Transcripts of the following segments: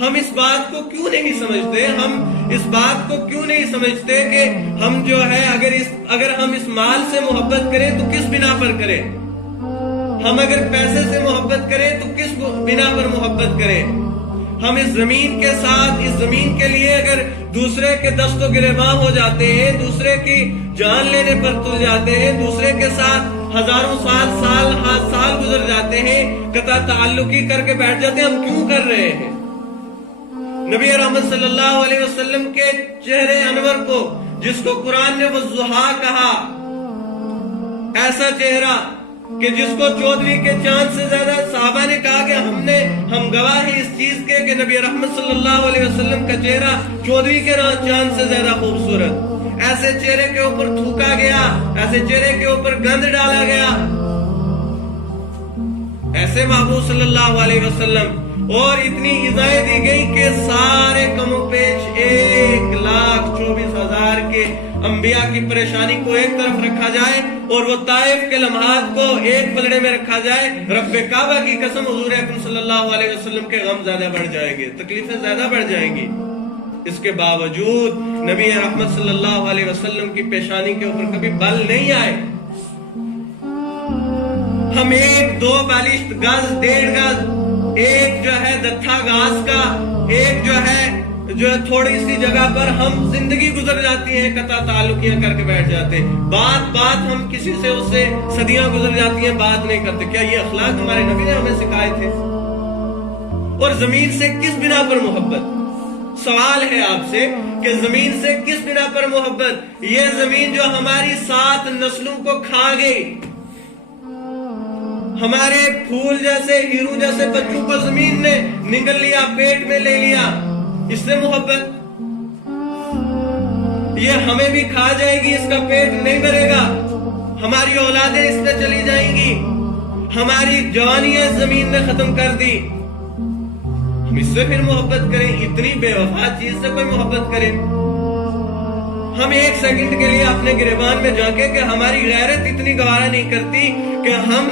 ہم اس بات کو کیوں نہیں سمجھتے، ہم اس بات کو کیوں نہیں سمجھتے کہ ہم جو ہے اگر ہم اس مال سے محبت کریں تو کس بنا پر کریں، ہم اگر پیسے سے محبت کریں تو کس بنا پر محبت کریں، ہم اس زمین کے ساتھ، اس زمین کے لیے اگر دوسرے کے دست و گریباں ہو جاتے ہیں، دوسرے کی جان لینے پر تل جاتے ہیں، دوسرے کے ساتھ ہزاروں سال گزر جاتے ہیں، قطع تعلقی کر کے بیٹھ جاتے ہیں، ہم کیوں کر رہے ہیں؟ نبی رحمت صلی اللہ علیہ وسلم کے چہرے انور کو، جس کو قرآن نے والضحیٰ کہا، ایسا چہرہ کہ جس کو چودھری کے چاند سے زیادہ، صحابہ نے کہا کہ ہم گواہ ہیں اس چیز کے کہ نبی رحمت صلی اللہ علیہ وسلم کا چہرہ چودھری کے چاند سے زیادہ خوبصورت، ایسے چہرے کے اوپر تھوکا گیا، ایسے چہرے کے اوپر گند ڈالا گیا، ایسے محبوب صلی اللہ علیہ وسلم، اور اتنی ایذائیں دی گئی کہ سارے کم و بیش 1,24,000 کے انبیاء کی پریشانی کو ایک طرف رکھا جائے اور وہ طائف کے لمحات کو ایک پلڑے میں رکھا جائے، رب کعبہ کی قسم حضور اکرم صلی اللہ علیہ وسلم کے غم زیادہ بڑھ جائیں گے، تکلیفیں زیادہ بڑھ جائیں گی۔ اس کے باوجود نبی رحمت صلی اللہ علیہ وسلم کی پیشانی کے اوپر کبھی بل نہیں آئے۔ ہم 1-2 بالشت گز، 1.5 گز، ایک جو ہے دتھا گھاس کا، ایک جو ہے تھوڑی سی جگہ پر ہم زندگی گزر جاتی ہیں، قطع تعلقیاں کر کے بیٹھ جاتے ہیں، بات ہم کسی سے اس سے صدیاں گزر جاتی ہیں، بات نہیں کرتے۔ کیا یہ اخلاق ہمارے نبی نے ہمیں سکھائے تھے؟ اور زمین سے کس بنا پر محبت؟ سوال ہے آپ سے کہ زمین سے کس بنا پر محبت؟ یہ زمین جو ہماری 7 نسلوں کو کھا گئی، ہمارے پھول جیسے، ہیرو جیسے بچوں کو زمین نے نگل لیا، پیٹ میں لے لیا، اس سے محبت؟ یہ ہمیں بھی کھا جائے گی، اس کا پیٹ نہیں بھرے گا، ہماری اولادیں اس سے چلی جائیں گی، ہماری جوانیاں زمین نے ختم کر دی، ہم اس سے پھر محبت کریں؟ اتنی بے وفا چیز سے کوئی محبت کرے؟ ہم 1 سیکنڈ کے لیے اپنے گریبان میں جھانکے کہ ہماری غیرت اتنی گوارا نہیں کرتی کہ ہم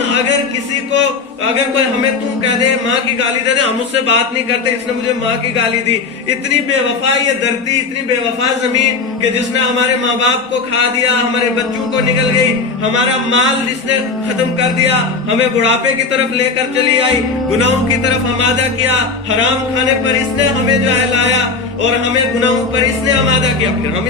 اگر کوئی ہمیں تم کہہ دے، ماں کی گالی دے دے، ہم اس سے بات نہیں کرتے، اس نے مجھے ماں کی گالی دی۔ اتنی بے وفا یہ دھرتی، اتنی بے وفا زمین کہ جس نے ہمارے ماں باپ کو کھا دیا، ہمارے بچوں کو نگل گئی، ہمارا مال اس نے ختم کر دیا، ہمیں بڑھاپے کی طرف لے کر چلی آئی، گناہوں کی طرف آمادہ کیا، حرام کھانے پر اس نے ہمیں جو ہے لایا، اور ہمیں گناہوں پر اس نے آمادہ کیا، پھر ہم